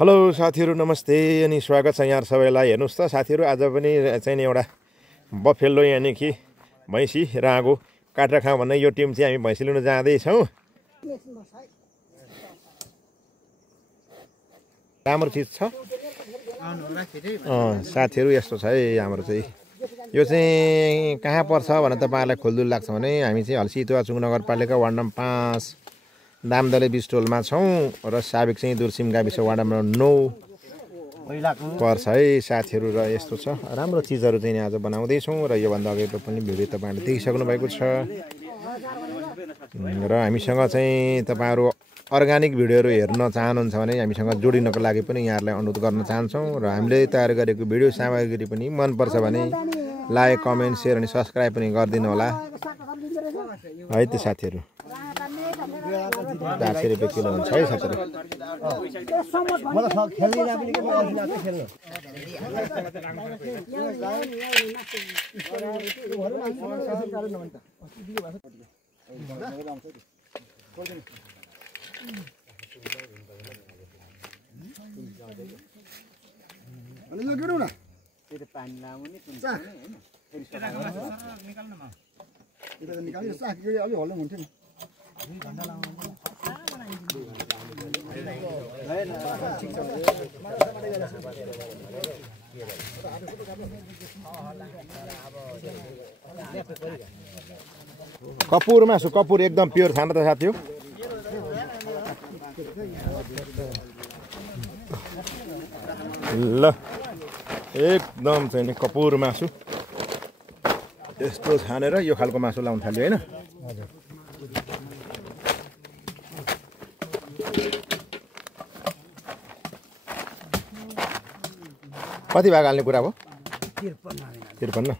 Hello साथीहरु नमस्ते अनि स्वागत छ यहाँ सबैलाई। हेर्नुस् त साथीहरु, आज पनि चाहिँ नि एउटा बफेलो यानी कि भैँसी रागो काटेर खाउँ भन्ने यो टिम चाहिँ हामी भैँसी लिन जाँदै छौं। राम्रो चिज छ साथीहरु, यस्तो छ है हाम्रो चाहिँ। यो चाहिँ कहाँ पर्छ भने तपाईहरुलाई खोल्दुल लाग्छ भने हामी चाहिँ हल्सीतुवा चुङ नगरपालिका वार्ड नम्बर 5 दामदले बिस्टोलमा छौं र साबिक चाहिँ दुर्सिम गाविस वार्ड नम्बर 9 पर्छ है साथीहरु। र यस्तो छ राम्रो चिजहरु चाहिँ आज बनाउँदै छौं र योभन्दा अगाडि पनि भिडियो तपाईहरुले देखिसक्नु भएको छ र हामीसँग चाहिँ तपाईहरु अर्गानिक भिडियोहरु हेर्न चाहनुहुन्छ भने हामीसँग जोडिनको लागि पनि यहाँहरुलाई अनुरोध गर्न चाहन्छौं र हामीले तयार गरेको भिडियो सामग्री पनि मन पर्छ भने लाइक कमेन्ट शेयर अनि सब्स्क्राइब पनि गरिदिनु होला है त साथीहरु। 400 रुपैयाँ किलो हुन्छ है साथीहरु। कपुर मासु, कपुर एकदम प्योर खाना त साथी हो। ल एकदम चाहिँ नि कपुर मासु यस्तो छानेर यो खालको मासु लाउन थाल्यो हैन। कति भाग हाल्ने कुरा हो? 53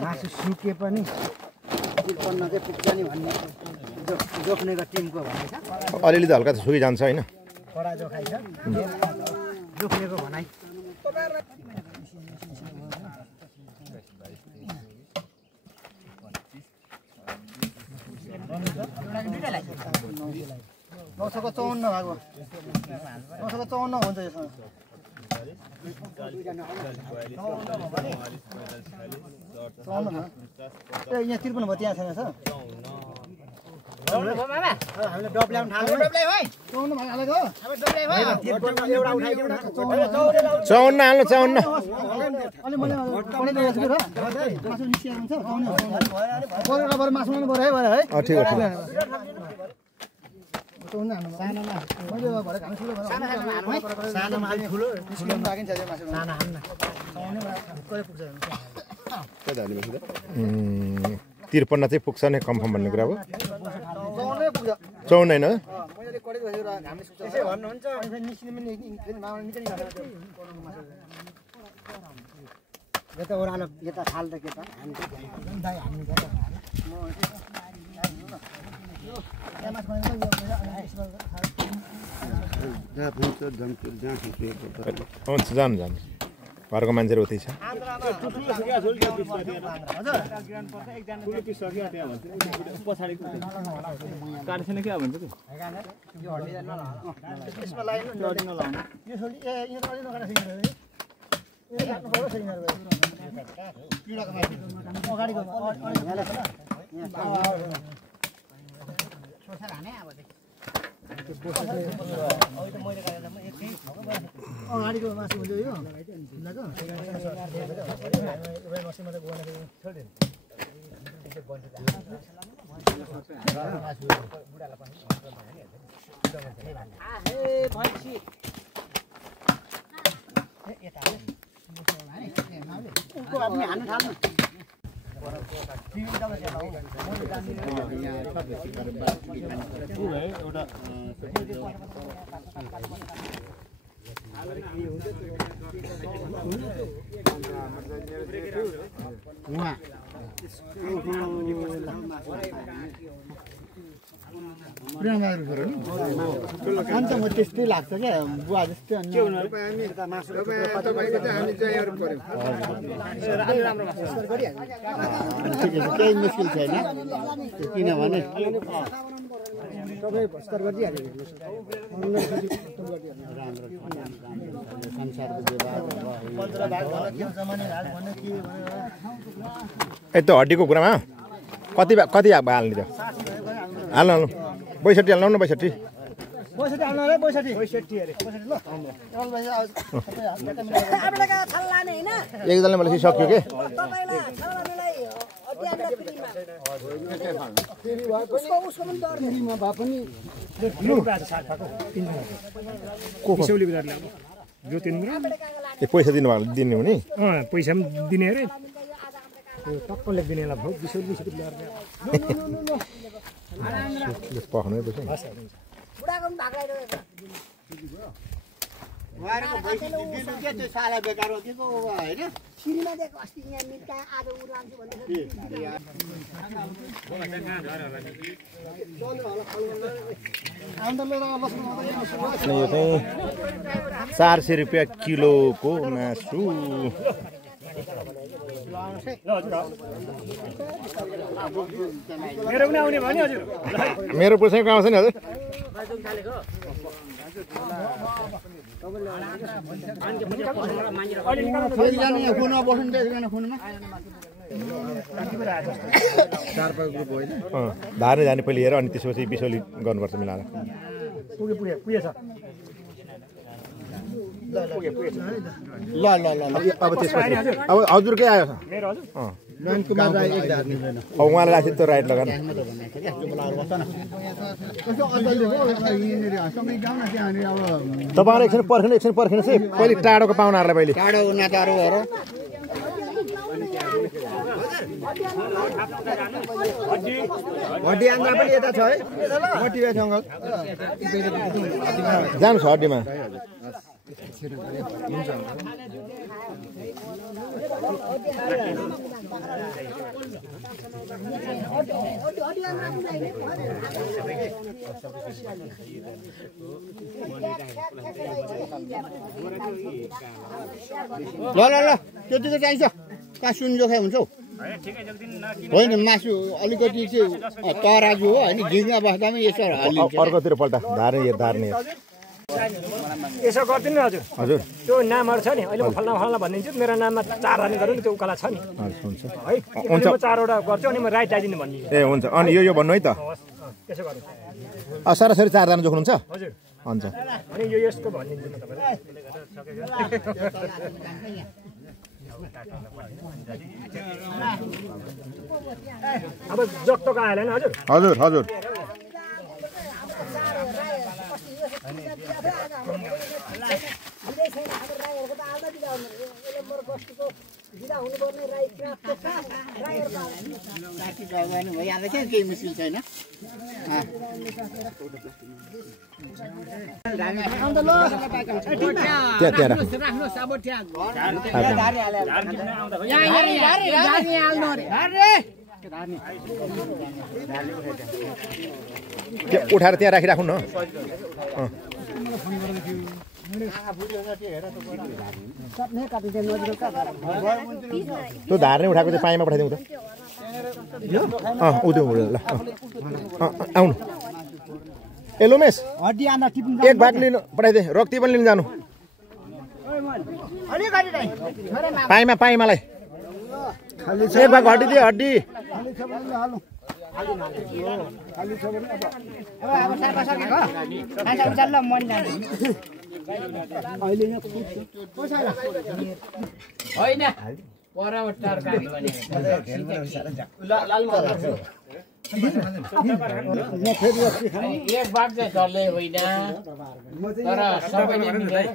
मासु सुके पनि 53 चाहिँ पुग्छ नि भन्ने जोख्नेको टिमको भनाइ छ। अलिअलि त हल्का त सुकी जान्छ हैन, कडा जोखाइ छ जोख्नेको भनाइ। नौसौको 54 भएको 954 हुन्छ यसमा। ए यहाँ 53 भयो, त्यहाँ छैन सर। हामीले डब ल्याउन थाल्यो। डब ल्याइ है 54 भाग हालेको हो। अब डब ल्याइ भयो। एउटा उठाइ एउटा 54 हाल्नु 54। अनि मैले पढ्दै छु र मासु निस्किएको हुन्छ 54 बरु मासु पनि बरु है बरु है। ठीक हो ठीक। सानोमा अलि ठुलो निस्किनु लागि छ मासु। सानो हान्न कहिले पुग्छ? 53 चाहिँ पुग्छ नै कन्फर्म भन्ने कुरा हो। 54 पुग्छ। 54 हैन? मैले कडै बसेर घामले सुक्छ। त्यसै भन्नुहुन्छ अनि फेरि निस्किनु पनि फेरि मामा निस्किन्छ। यता ओरालो यता खाल त के त हामी दाइ हामी गर्छ। म यहाँ मासु बनाउँछु हुन्छ जानु जानु घरको मान्छेहरू उतै छ। अगाडिको मासु हुन्छ यो अन्त म त्यस्तै लाग्छ क्या बुवा जस्तै अनि केही मुस्किल छैन किनभने त्यो हड्डीको कुरामा कति कति हाल्ने त्यो हाल्नु हाल्नु 62 हाल्नु न 62 हाल्नु अरे 62 ल एकजनाले मलाई सक्यो के पैसा दिने हो नि पैसा पनि दिने अरे टक्क लेखिदिनेलाई भाउ बिसौली पखाउनु यो चाहिँ 400 रुपियाँ किलोको मासु मेरो पैसा कहाँ आउँछ नि हजुर धार्ने जाने पहिले हेर अनि त्यसपछि बिसौली गर्नुपर्छ मिलाएर ल ल ल अब त्यसपछि अब हजुरकै आयो उहाँलाई राख्छ त्यो राइट लगाएर तपाईँहरू एकछिन पर्खिनुहोस् है पहिले टाढोको पाहुनाहरूलाई पहिले टाढो नाताहरू हेर हड्डी आन्द्रा पनि यता छ है मोटिभेट अङ्कल जानुहोस् हड्डीमा ल ल ल त्यतिको चाहिन्छ कहाँ सुन जोखाइ हुन्छ हौ होइन मासु अलिकति चाहिँ तराजु हो होइन घिउमा बस्दामै यसो हालिन्छ अर्कोतिर पल्टा धार्ने यसो गरिदिनु न हजुर हजुर त्यो नामहरू छ नि अहिले म फल्ना भनिदिन्छु मेरो नाममा 4 हाल्ने गरौँ नि त्यो उकाला छ नि हुन्छ है हुन्छ 4वटा गर्छु अनि म राइट लगाइदिनु भन्दिनु ए हुन्छ अनि यो भन्नु है त त्यसो गर्नु सरासरी 4 जना जोख्नुहुन्छ हजुर हुन्छ अनि यो यसको भनिदिन्छु म तपाईँलाई अब जक्तोको आएन हजुर हजुर हजुर केही मुस्किल छैन उठाएर त्यहाँ राखिराख्नु न त्यो धार्ने उठाएको चाहिँ पाइमा पठाइदिउँ त ल आउनु ए लोमेश एक भाग लिनु पठाइदिए रक्ती पनि लिनु जानु पाइमालाई एक भाग हड्डी दिए हड्डी होइन एक भाग चाहिँ डल्लै होइन तर सबैले मिलेर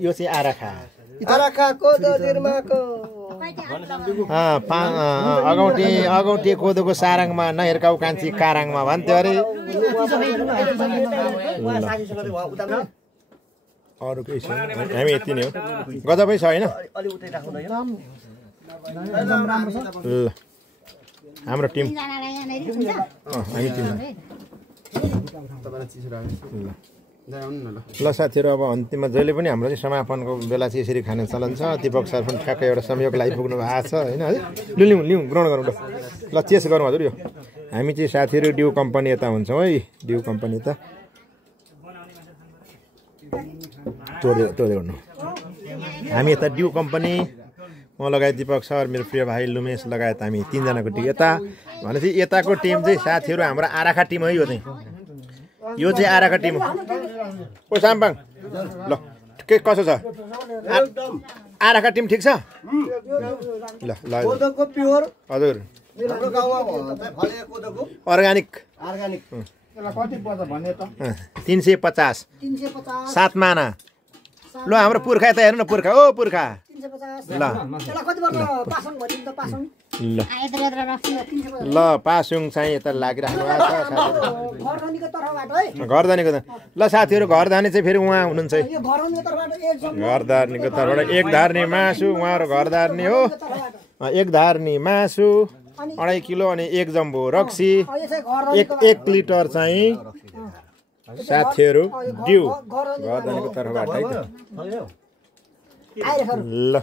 यो चाहिँ आराखा अगौटे कोदोको साराङमा नहेर्काउ कान्छी काराङमा भन्थ्यो अरे अरू केही छैन हामी यति नै हो गजबै छ होइन ल हाम्रो टिम हामी टिम ल साथीहरू अब अन्तिममा जहिले पनि हाम्रो चाहिँ समापनको बेला चाहिँ यसरी खाने चलन छ दिपक सर पनि ठ्याक्कै एउटा संयोगलाई आइपुग्नु भएको छ होइन है लिउँ ग्रहण गरौँ ल चेस गरौँ हजुर यो हामी चाहिँ साथीहरू ड्यु कम्पनी यता हुन्छौँ है ड्यु कम्पनी त तोड्नु हामी यता ड्यु कम्पनी म लगायत दिपक सर मेरो प्रिय भाइ लुमेश लगायत हामी 3 जनाको टिम यता भनेपछि यताको टिम चाहिँ साथीहरू हाम्रो आराखा टिम है यो चाहिँ आराखा टिम हो ओ साम्पाङ ल के कसो छ आराखा टिम ठिक छ ल ल हजुर अर्ग्यानिक 350 7 माना ल हाम्रो पुर्खा त हेर्नु न पुर्खा ओ पुर्खा ल ल पासुङ चाहिँ यता लागिराख्नु भएको छ घरदानीको ल साथीहरू घरदानी चाहिँ फेरि उहाँ हुनुहुन्छ घरदानीको तर्फबाट 1 धार्नी मासु उहाँहरू घरदानी हो 1 धार्नी मासु 2.5 किलो अनि 1 जम्बो रक्सी 1 लिटर चाहिँ साथीहरू ड्यु घरदानीको तर्फबाट है त ल